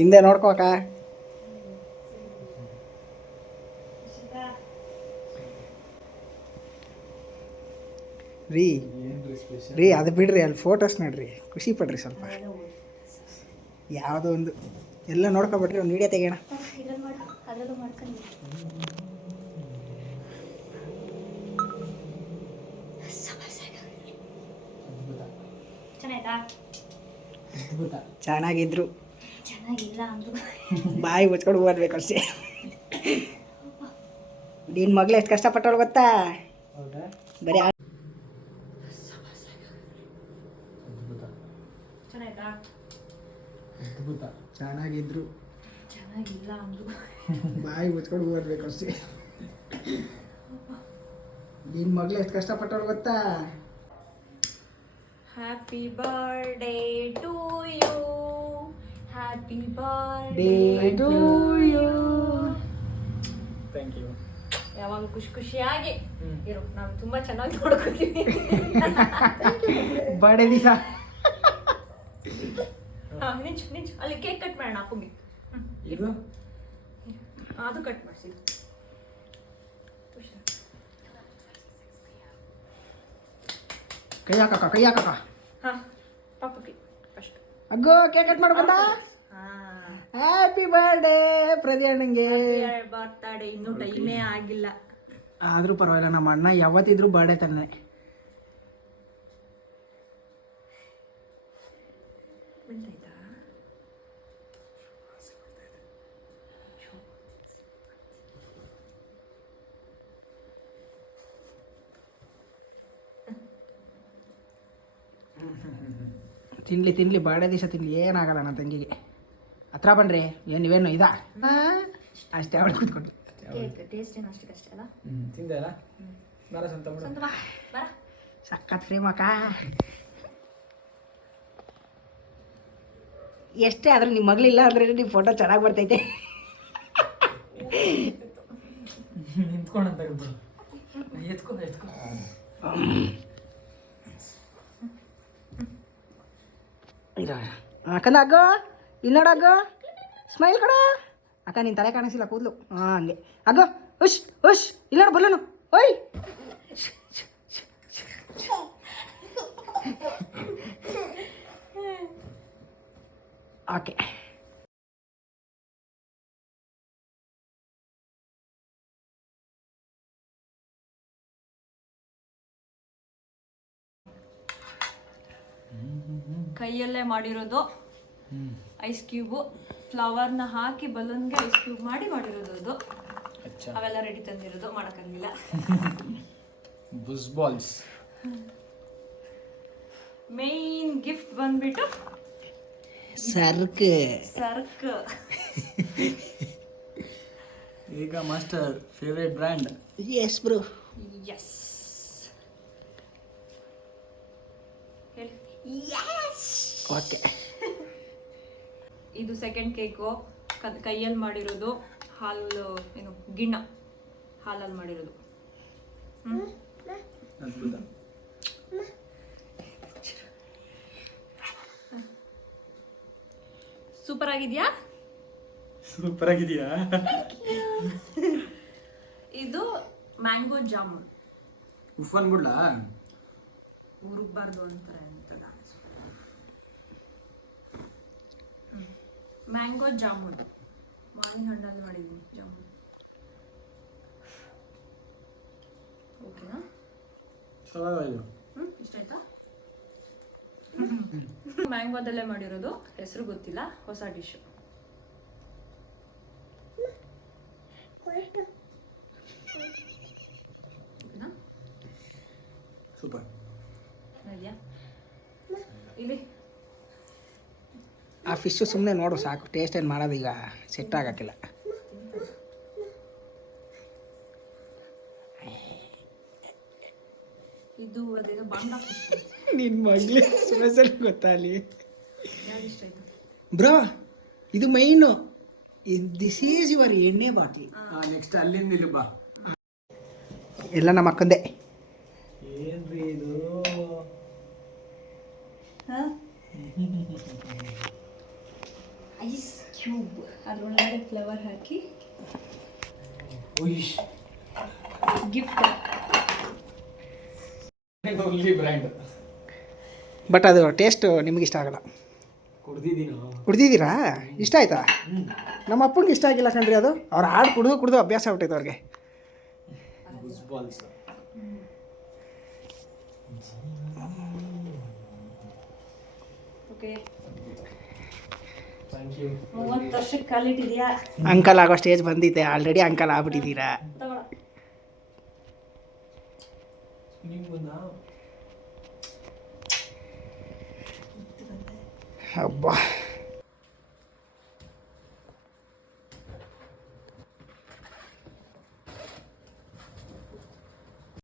ಹಿಂದೆ ನೋಡ್ಕೋಕ ರೀ ರೀ ಅದು ಬಿಡ್ರಿ, ಅಲ್ಲಿ ಫೋಟೋಸ್ ನೋಡ್ರಿ, ಖುಷಿ ಪಡ್ರಿ ಸ್ವಲ್ಪ. ಯಾವುದೋ ಒಂದು ಎಲ್ಲ ನೋಡ್ಕೊಬಿಟ್ರಿ, ಒಂದು ವೀಡಿಯೋ ತೆಗೋಣ. ಚೆನ್ನಾಗಿದ್ರು, ಚೆನ್ನಾಗಿಲ್ಲ ಅಂದ್ರು ಬಾಯಿ ಮುಚ್ಕೊಂಡು ಓದ್ಬೇಕು ಅಷ್ಟೇ. ನಿನ್ನ ಮಗಳು ಎಷ್ಟು ಕಷ್ಟಪಟ್ಟವಳು ಗೊತ್ತಾ? ಬರೀ ಚೆನ್ನಾಗಿದ್ರು, ಚೆನ್ನಾಗಿಲ್ಲ ಅಂದ್ರು ಬಾಯಿ ಮುಚ್ಕೊಂಡು ಓದ್ಬೇಕು ಅಷ್ಟೇ. ನಿನ್ನ ಮಗಳು ಎಷ್ಟು ಕಷ್ಟಪಟ್ಟವಳು ಗೊತ್ತಾ? Happy birthday to you, happy birthday to you. Thank you. ಯಾವಾಗ ಖುಷಿ ಖುಷಿಯಾಗಿ ಇರು, ನಾವು ತುಂಬಾ ಚೆನ್ನಾಗಿ ನೋಡ್ಕೊತೀವಿ. ಬರ್ಡೇ ದಿವಸ ನಿಂಚು ನಿಂಚು, ಅಲ್ಲಿ ಕೇಕ್ ಕಟ್ ಮಾಡೋಣ ಅಪ್ಪಗೆ. ಇದು ಅದು ಕಟ್ ಮಾಡಿಸಿ. ಕೈ ಹಾಕಕ್ಕ, ಕೈ ಹಾಕಕ್ಕ. ಹಾ ಪಾಪಕ್ಕೆ ಫಸ್ಟ್. ಅಗ್ಗೋ ಕೇಕ್ ಕಟ್ ಮಾಡ್ಕೊಂಡ. ಹ್ಯಾಪಿ ಬರ್ಡೇ ಪ್ರದ್ಯಾಣ್ಣಂಗೆ. ಬರ್ತಡೇ ಇನ್ನೂ ಟೈಮೇ ಆಗಿಲ್ಲ. ಆದರೂ ಪರವಾಗಿಲ್ಲ, ನಮ್ಮ ಅಣ್ಣ ಯಾವತ್ತಿದ್ರು ಬರ್ಡೇ ತಾನೆ. ತಿನ್ಲಿ ತಿನ್ಲಿ, ಬರ್ಡೇ ದಿವಸ ತಿನ್ಲಿ, ಏನಾಗಲ್ಲ ನನ್ನ ತಂಗಿಗೆ. ಹತ್ರ ಬನ್ರಿ, ಏನು ನೀವೇನು ಇದಾ ಅಷ್ಟೇ ಅವಳು ಕೂತ್ಕೊಂಡು. ಟೇಸ್ಟ್ ಏನು ಅಷ್ಟಕ್ಕಷ್ಟೇ ಅಲ್ಲ. ತಿಂದೆ ಅಲ್ಲ, ಬರ ಸಂತ ಬರ. ಸಖತ್ ಫ್ರೇಮ್ ಅಕ್ಕ. ಎಷ್ಟೇ ಆದ್ರೆ ನಿಮ್ಮ ಮಗಳಿಲ್ಲ ಅಂದ್ರೆ ನಿಮ್ಮ ಫೋಟೋ ಚೆನ್ನಾಗಿ ಬರ್ತೈತೆ. ನಿಂತ್ಕೊಂಡಂತ ಎತ್ಕೊ ಎತ್ಕೊ. ಅಕ್ಕನ ಅಗ್ಗೋ, ಇಲ್ಲಿ ನೋಡು ಅಗ್ಗೋ, ಸ್ಮೈಲ್ ಕೊಡ ಅಕ್ಕ. ನಿನ್ನ ತಲೆ ಕಾಣಿಸಿಲ್ಲ, ಕೂದಲು. ಹಾಂ ಹಂಗೆ ಅಗ್ಗೋ. ಹುಷ್ ಹುಷ್, ಇಲ್ಲ ನೋಡು ಬಲ್ಲನು. ಓಯ್ ಓಕೆ. ಕೈಯಲ್ಲೇ ಮಾಡಿರೋದು ಐಸ್ ಕ್ಯೂಬು, ಫ್ಲವರ್ನ ಹಾಕಿ ಬಲೂನ್ಗೆ ಐಸ್ ಕ್ಯೂಬ್ ಮಾಡಿರೋದು ಅದು. ಅವೆಲ್ಲ ರೆಡಿ ತಂದಿರೋದು, ಮಾಡೋಕ್ಕಾಗಲಿಲ್ಲ. ಬುಸ್ ಬಾಲ್ಸ್. ಮೇನ್ ಗಿಫ್ಟ್ ಬಂದ್ಬಿಟ್ಟು ಸರ್ಕ್. ಈಗ master favourite brand. Yes bro, yes ಹೇಳಿ. ಓಕೆ. ಇದು ಸೆಕೆಂಡ್ ಕೇಕು, ಕೈಯಲ್ಲಿ ಮಾಡಿರೋದು, ಹಾಲು ಏನು ಗಿಣ್ಣ ಹಾಲಲ್ಲಿ ಮಾಡಿರೋದು. ಸೂಪರ್ ಆಗಿದೆಯಾ? ಸೂಪರ್ ಆಗಿದೆಯಾ? ಇದು ಮ್ಯಾಂಗೋ ಜಾಮೂನ್. ಉಫನ್ ಬಿಡ್ಲಾ? ಉರುಗಬಾರ್ದು ಅಂತಾರೆ ಅಂತಲ್ಲ. ಮ್ಯಾಂಗೋ ಜಾಮೂನ್, ಮಾವಿನ ಹಣ್ಣಲ್ಲಿ ಮಾಡಿದ್ದೀನಿ ಜಾಮೂನ್. ಓಕೆನಾ? ಇಷ್ಟ ಆಯ್ತಾ? ಮ್ಯಾಂಗೋದಲ್ಲೇ ಮಾಡಿರೋದು, ಹೆಸರು ಗೊತ್ತಿಲ್ಲ, ಹೊಸ ಡಿಶ್. ಸೂಪರ್ ಇದೆಯಾ? ಇಲ್ಲಿ ಆ ಫಿಶು ಸುಮ್ಮನೆ ನೋಡು ಸಾಕು, ಟೇಸ್ಟ್ ಏನು ಮಾಡೋದು ಈಗ ಸೆಟ್ ಆಗಕ್ಕಿಲ್ಲ. ಇದು ಅದೇನು ಬಾಂಗ್ಲಾ ಫಿಶ್. ನಿನ್ನ ಮಗ್ಲಿ ಸ್ಪೆಷಲ್ ಗೊತ್ತಾ ಅಲ್ಲಿ? ಯಾವ್ದು ಇಷ್ಟ ಆಯ್ತು ಬ್ರೋ? ಇದು ಮೈನು, ದಿಸ್ ಈಸ್ ಯುವರ್ ಎಣ್ಣೆ ಬಾಟ್ಲಿ. ನೆಕ್ಸ್ಟ್ ಅಲ್ಲಿಂದ ಇಲ್ಲಿ ಬಾ. ಎಲ್ಲ ನಮ್ಮ ಅಕ್ಕಂದೆ. ಏನ್ರಿ ಇದು? ಐಸ್ ಕ್ಯೂಬ್ ಅದರೊಳಗಡೆ flower hockey gift. Brand. But ಅದು ಟೇಸ್ಟ್ ನಿಮ್ಗೆ ಇಷ್ಟ ಆಗಲ್ಲ. ಕುಡ್ದಿದ್ದೀರಾ? ಇಷ್ಟ ಆಯ್ತಾ? ನಮ್ಮ ಅಪ್ಪನಿಗೆ ಇಷ್ಟ ಆಗಿಲ್ಲ ಕಣ್ರಿ ಅದು. ಅವ್ರು ಹಾಡು ಕುಡಿದು ಅಭ್ಯಾಸ ಆಗ್ಬಿಟ್ಟೈತೆ ಅವ್ರಿಗೆ. ಓಕೆ 30 ವರ್ಷಕ್ಕೆ ಕಾಲಿಟ್ಟಿದ್ಯಾ? ಅಂಕಲ್ ಆಗೋ ಸ್ಟೇಜ್ ಬಂದಿದೆ, ಆಲ್ರೆಡಿ ಅಂಕಲ್ ಆಗ್ಬಿಟ್ಟಿದ್ದೀರಾ. ಅಬ್ಬಾ